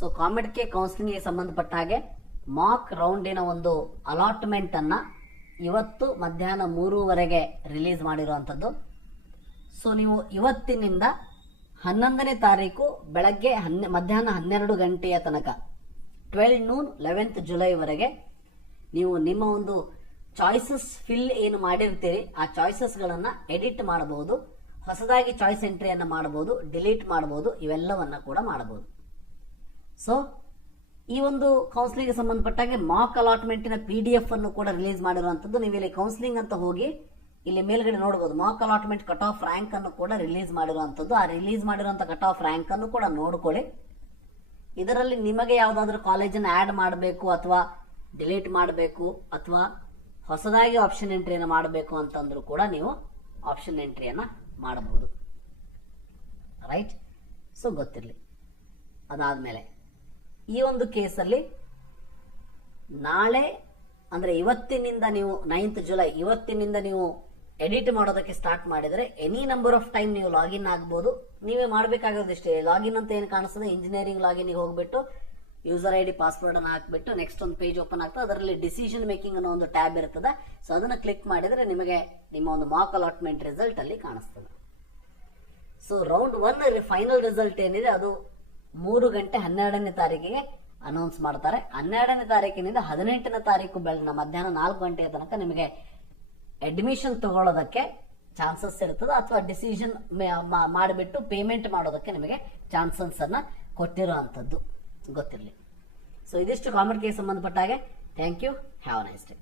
So COMEDK ಕೌನ್ಸಿಲಿಂಗ್ಗೆ ಸಂಬಂಧಪಟ್ಟ ಹಾಗೆ Mach ರೌಂಡಿನ ಒಂದು ಅಲಾಟ್ಮೆಂಟ್ ಅನ್ನ ಇವತ್ತು ಮಧ್ಯಾಹ್ನ 3:00 ರಿಲೀಸ್ ಮಾಡಿರುವಂಥದ್ದು. ಸೊ ನೀವು ಇವತ್ತಿನಿಂದ 11ನೇ ತಾರೀಕು ಬೆಳಗ್ಗೆ ಮಧ್ಯಾಹ್ನ 12 ಗಂಟೆಯ ತನಕ 12 noon 11th ಜುಲೈವರೆಗೆ ನೀವು ನಿಮ್ಮ ಒಂದು ಚಾಯ್ಸಸ್ ಫಿಲ್ ಏನು ಮಾಡಿರ್ತೀರಿ ಆ ಚಾಯ್ಸಸ್ಗಳನ್ನ ಎಡಿಟ್ ಮಾಡಬಹುದು, ಹೊಸದಾಗಿ ಚಾಯ್ಸ್ ಎಂಟ್ರಿಯನ್ನು ಮಾಡಬಹುದು, ಡಿಲೀಟ್ ಮಾಡಬಹುದು, ಇವೆಲ್ಲವನ್ನ ಕೂಡ ಮಾಡಬಹುದು. ಸೊ ಈ ಒಂದು ಕೌನ್ಸಿಲಿಂಗ್ ಸಂಬಂಧಪಟ್ಟಾಗೆ ಮಾಕ್ ಅಲಾಟ್ಮೆಂಟಿನ PDF ಅನ್ನು ಕೂಡ ರಿಲೀಸ್ ಮಾಡಿರುವಂತದ್ದು. ನೀವು ಇಲ್ಲಿ ಕೌನ್ಸಿಲಿಂಗ್ ಅಂತ ಹೋಗಿ ಇಲ್ಲಿ ಮೇಲ್ಗಡೆ ನೋಡಬಹುದು Mach allotment cut off rank ಅನ್ನು ಕೂಡ ರಿಲೀಸ್ ಮಾಡಿರುವಂತದ್ದು. ಆ ರಿಲೀಸ್ ಮಾಡಿರುವಂತಹ ಕಟ್ ಆಫ್ ರ್ಯಾಂಕ್ ಅನ್ನು ಕೂಡ ನೋಡ್ಕೊಳ್ಳಿ. ಇದರಲ್ಲಿ ನಿಮಗೆ ಯಾವ್ದಾದ್ರು ಕಾಲೇಜನ್ನು ಆಡ್ ಮಾಡಬೇಕು ಅಥವಾ ಡಿಲೀಟ್ ಮಾಡಬೇಕು ಅಥವಾ ಹೊಸದಾಗಿ ಆಪ್ಷನ್ ಎಂಟ್ರಿಯನ್ನು ಮಾಡಬೇಕು ಅಂತಂದ್ರೂ ಕೂಡ ನೀವು ಆಪ್ಷನ್ ಎಂಟ್ರಿಯನ್ನ ಮಾಡಬಹುದು. ರೈಟ್. ಸೊ ಗೊತ್ತಿರಲಿ. ಅದಾದ್ಮೇಲೆ ಈ ಒಂದು ಕೇಸಲ್ಲಿ ನಾಳೆ ಅಂದ್ರೆ ಇವತ್ತಿನಿಂದ ನೀವು 9th ಜುಲೈ ಇವತ್ತಿನಿಂದ ನೀವು ಎಡಿಟ್ ಮಾಡೋದಕ್ಕೆ ಸ್ಟಾರ್ಟ್ ಮಾಡಿದ್ರೆ ಎನಿ ನಂಬರ್ ಆಫ್ ಟೈಮ್ ನೀವು ಲಾಗಿನ್ ಆಗ್ಬೋದು. ನೀವೇ ಮಾಡಬೇಕಾಗೋದಿಷ್ಟೇ. ಲಾಗಿನ್ ಅಂತ ಏನು ಕಾಣಿಸ್ತದೆ, ಇಂಜಿನಿಯರಿಂಗ್ ಲಾಗಿನ್ ಹೋಗ್ಬಿಟ್ಟು ಯೂಸರ್ ID ಪಾಸ್ವರ್ಡ್ ಅನ್ನು ಹಾಕ್ಬಿಟ್ಟು ನೆಕ್ಸ್ಟ್ ಒಂದು ಪೇಜ್ ಓಪನ್ ಆಗ್ತದೆ. ಅದರಲ್ಲಿ ಡಿಸಿಷನ್ ಮೇಕಿಂಗ್ ಅನ್ನೋ ಒಂದು ಟ್ಯಾಬ್ ಇರ್ತದೆ. ಸೊ ಅದನ್ನ ಕ್ಲಿಕ್ ಮಾಡಿದ್ರೆ ನಿಮಗೆ ನಿಮ್ಮ ಒಂದು ಮಾಕ್ ಅಲಾಟ್ಮೆಂಟ್ ರಿಸಲ್ಟ್ ಅಲ್ಲಿ ಕಾಣಿಸ್ತದೆ. ಸೊ ರೌಂಡ್ 1 ಫೈನಲ್ ರಿಸಲ್ಟ್ ಏನಿದೆ ಅದು 3:12 ತಾರೀಕಿಗೆ ಅನೌನ್ಸ್ ಮಾಡ್ತಾರೆ. 12ನೇ ತಾರೀಕಿನಿಂದ 18ನೇ ತಾರೀಕು ಬೆಳಗಿನ ಮಧ್ಯಾಹ್ನ 4 ಗಂಟೆಯ ತನಕ ನಿಮಗೆ ಅಡ್ಮಿಷನ್ ತಗೊಳ್ಳೋದಕ್ಕೆ ಚಾನ್ಸಸ್ ಇರ್ತದೆ ಅಥವಾ ಡಿಸಿಷನ್ ಮಾಡಿಬಿಟ್ಟು ಪೇಮೆಂಟ್ ಮಾಡೋದಕ್ಕೆ ನಿಮಗೆ ಚಾನ್ಸಸ್ ಅನ್ನ ಕೊಟ್ಟಿರುವಂತದ್ದು ಗೊತ್ತಿರಲಿ. ಸೊ ಇದಿಷ್ಟು ಕಾಮೆಡ್ಗೆ ಸಂಬಂಧಪಟ್ಟ ಹಾಗೆ. Thank you. Have a nice day.